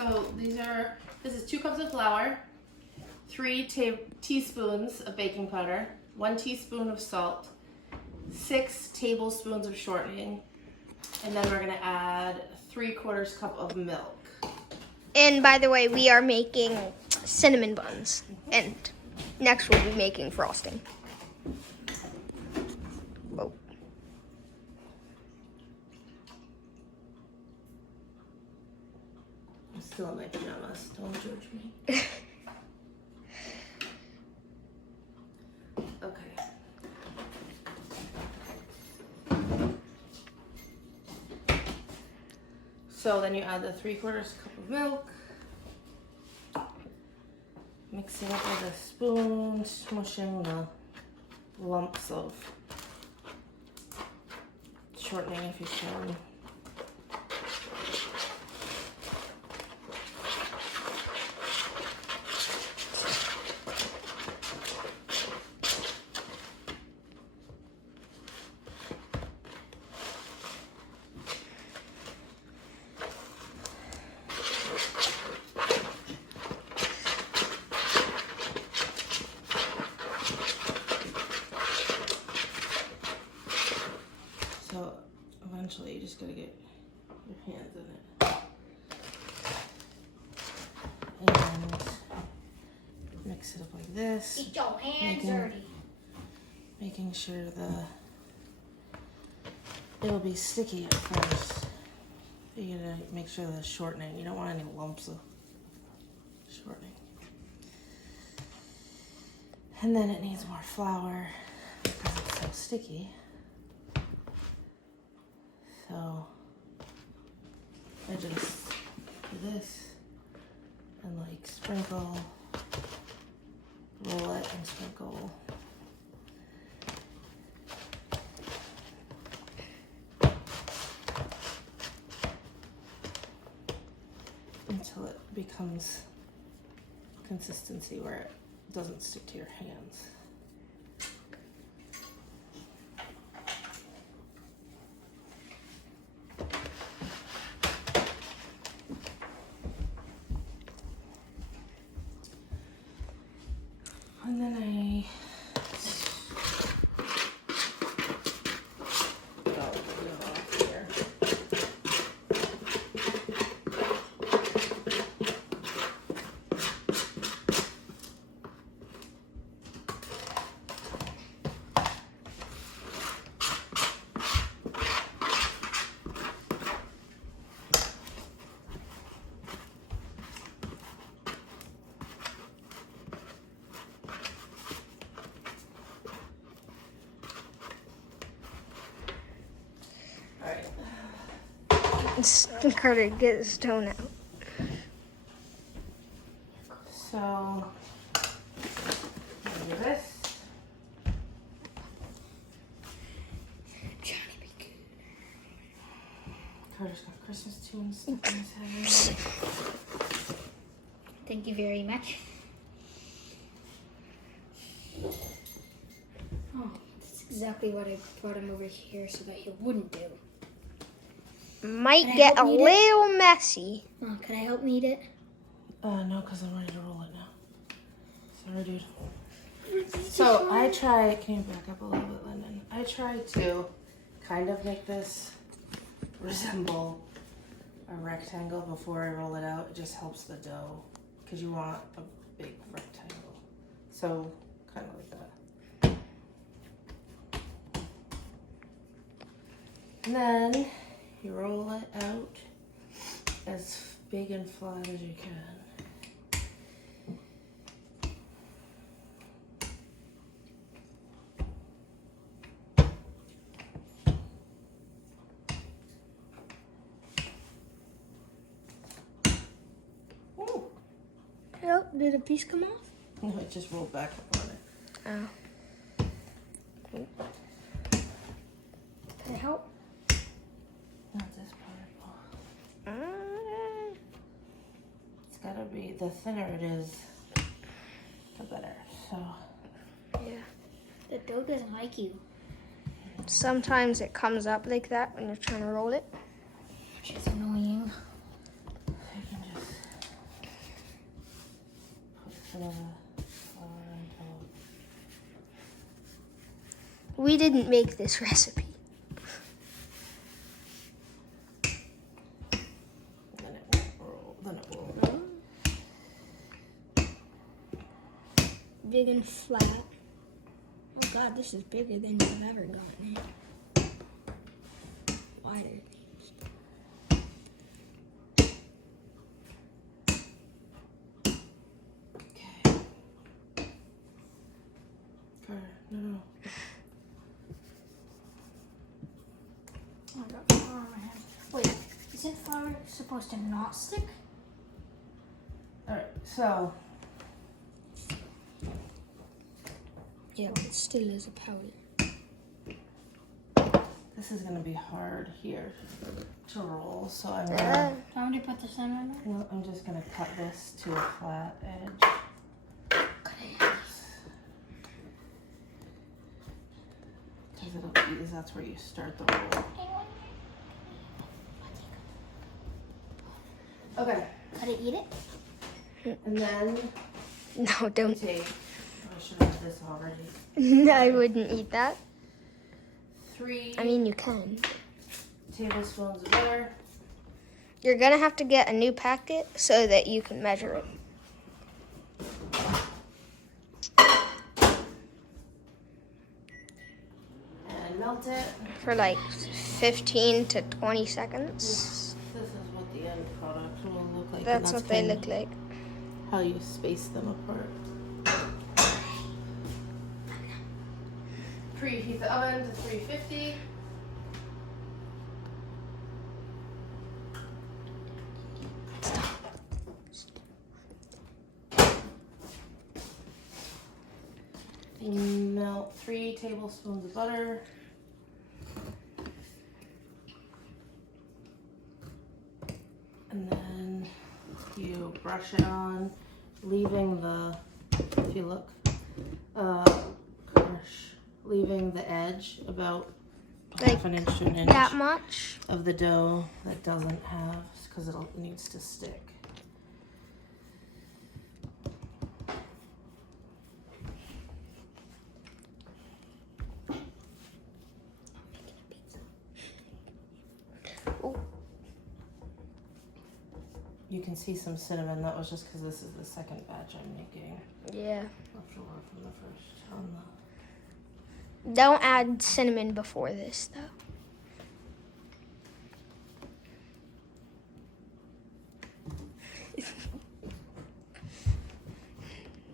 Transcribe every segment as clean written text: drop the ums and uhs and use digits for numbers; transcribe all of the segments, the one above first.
So this is 2 cups of flour, 3 teaspoons of baking powder, 1 teaspoon of salt, 6 tablespoons of shortening, and then we're gonna add 3/4 cup of milk. And by the way, we are making cinnamon buns. And next we'll be making frosting. Whoa. I'm still in my pajamas, don't judge me. Okay. So then you add the 3/4 cup of milk. Mixing it with a spoon, smushing the lumps of shortening if you can. So eventually you just gotta get your hands in it. And mix it up like this. Get your hands dirty. Making sure it'll be sticky at first. You gotta make sure the shortening, you don't want any lumps of shortening. And then it needs more flour because it's so sticky. So I just do this and like sprinkle, roll it and sprinkle. Until it becomes consistency where it doesn't stick to your hands. And then I off here. Carter, get his tone out. So, do this. Johnny be good. Carter's got Christmas tunes stuck in his head. Thank you very much. Oh, that's exactly what I brought him over here so that he wouldn't do. Might get a little messy. Oh, can I help knead it? No, because I'm ready to roll it now. Sorry, dude. So I try, can you back up a little bit, Lyndon? I try to kind of make this resemble a rectangle before I roll it out. It just helps the dough because you want a big rectangle. So kind of like that. And then you roll it out as big and flat as you can. Ooh. Oh, did a piece come off? No, it just rolled back up on it. Oh. Can I help? Not this part. It's gotta be, the thinner it is, the better. So Yeah. The dough doesn't like you. Sometimes it comes up like that when you're trying to roll it. Which is annoying. you can just We didn't make this recipe. Then it won't roll. Then it will roll. Big and flat. Oh God, this is bigger than you've ever gotten it. Wider. No. Oh, I got flour on my hands. Wait, isn't flour supposed to not stick? Alright, so. Yeah, but it still is a powder. This is going to be hard here to roll, so I'm Do gonna, you want me to put the center in there? no, I'm just going to cut this to a flat edge. Because it'll be, that's where you start the roll. Okay, Could I eat it? and then No, you don't. take, I should have this already. I wouldn't eat that. 3 I mean, you can. tablespoons of butter. You're gonna have to get a new packet so that you can measure it. And melt it. For like 15 to 20 seconds. This is what the end product will look like. and That's what they kinda look like. How you space them apart. Preheat the oven to 350. Melt 3 tablespoons of butter. And then you brush it on, leaving the, if you look, leaving the edge about Like half an inch to an inch That much? of the dough that doesn't have, because it needs to stick. Ooh. You can see some cinnamon. That was just because this is the second batch I'm making. Yeah. Leftover from the first on the. Don't add cinnamon before this, though.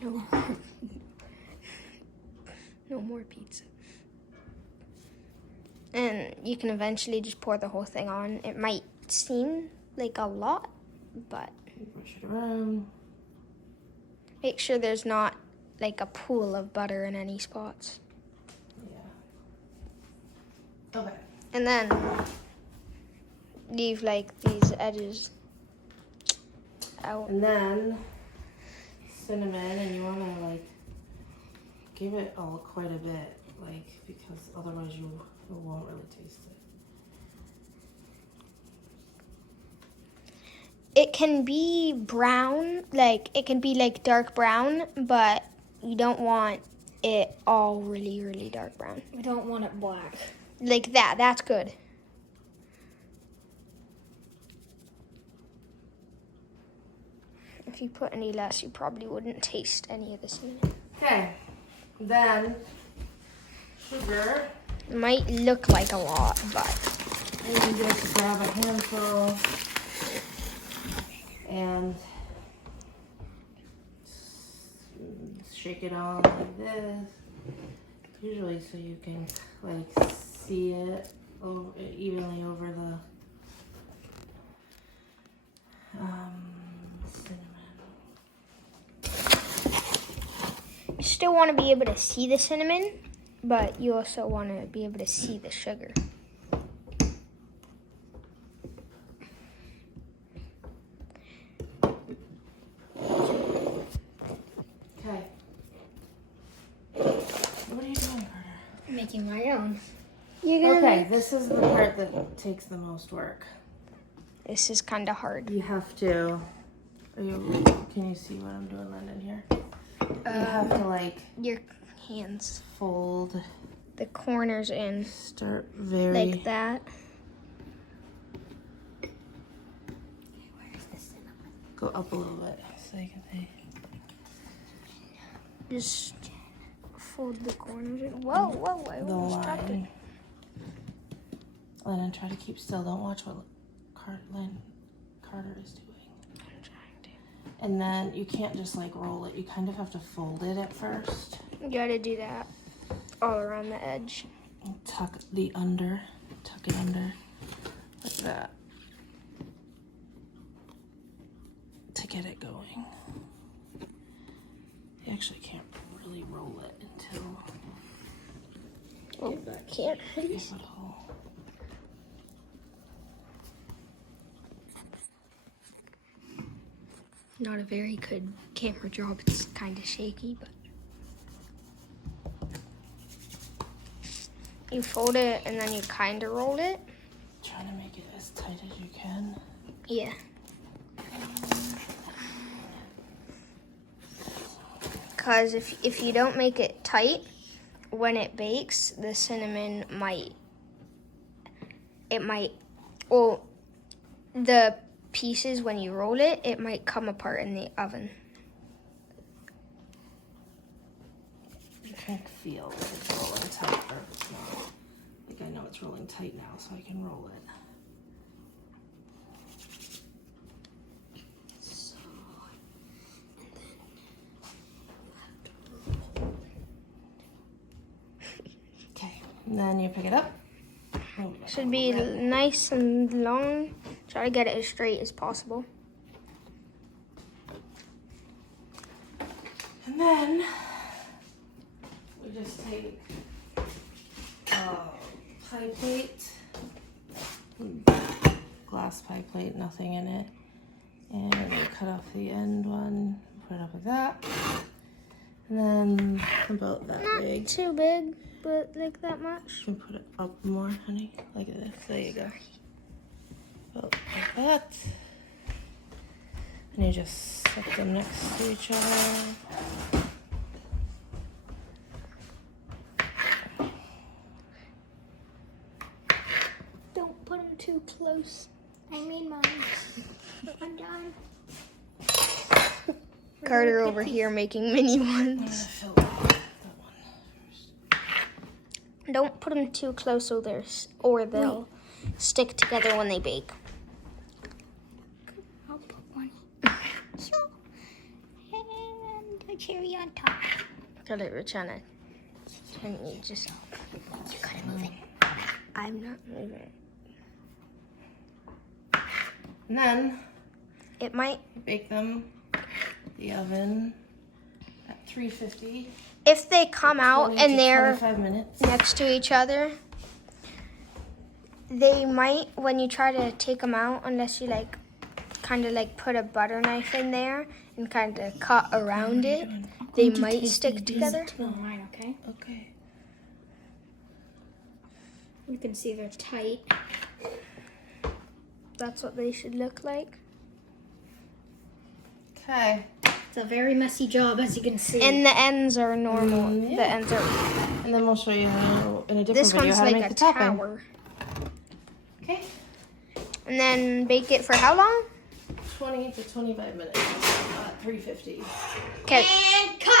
No. No more pizza. And you can eventually just pour the whole thing on. It might seem like a lot, but Brush it around. make sure there's not like a pool of butter in any spots. Yeah. Okay. And then leave like these edges out. And then cinnamon, and you want to like give it all quite a bit, like, because otherwise you won't really taste it. It can be brown, like it can be like dark brown, but you don't want it all really, really dark brown. We don't want it black. Like that, that's good. If you put any less, you probably wouldn't taste any of the cinnamon. Okay. Then sugar. It might look like a lot, but And you just grab a handful and shake it on like this. Usually so you can like see it evenly over the cinnamon. you still want to be able to see the cinnamon, but you also want to be able to see the sugar. Okay. What are you doing, Carter? Making my own. Okay, this is the part that takes the most work. This is kind of hard. You have to. Can you see what I'm doing, Lyndon? Here. You have to like Your hands. fold the corners in Start very like that. Go up a little bit so you can see. Just fold the corners in. Whoa, whoa, I The almost dropped it. line. Lennon, try to keep still. Don't watch what Carter is doing. I'm trying to. And then you can't just like roll it. You kind of have to fold it at first. You gotta do that all around the edge. And tuck it under like that to get it going. You actually can't really roll it until Oh, can't. you get that hole. Not a very good camera job. It's kind of shaky, but you fold it and then you kind of roll it. Try to make it as tight as you can. Yeah. Because if you don't make it tight, when it bakes, the cinnamon the pieces, when you roll it, it might come apart in the oven. I can feel if it's rolling tight or if it's not. Like I know it's rolling tight now, so I can roll it. Okay, and then you pick it up. Oh, Should be nice and long. Try to get it as straight as possible. And then we just take a pie plate, glass pie plate, nothing in it, and we cut off the end one, put it up with that, and then about that big. Not too big, but like that much. You can put it up more, honey, like this. There you go. About like that. And you just set them next to each other. Don't put them too close. I made mine. I'm done. Carter over here making mini I'm gonna ones. fill that one first. Don't put them too close or they'll stick together when they bake. I'll put one. So, and a cherry on top. Carter, we're trying to. And you just. You gotta move it. I'm not moving. And then It might. bake them in the oven at 350. If they come out 20 to and they're 25 minutes. next to each other, they might, when you try to take them out, unless you like kind of like put a butter knife in there and kind of cut around it, they might stick together. No, mine, okay? Okay. You can see they're tight. That's what they should look like. Okay. It's a very messy job, as you can see. And the ends are normal. Yeah. The ends are. And then we'll show you how, in a different This video one's how to like make a the topping. tower. Okay. And then bake it for how long? 20 to 25 minutes at 350. Okay. And cut!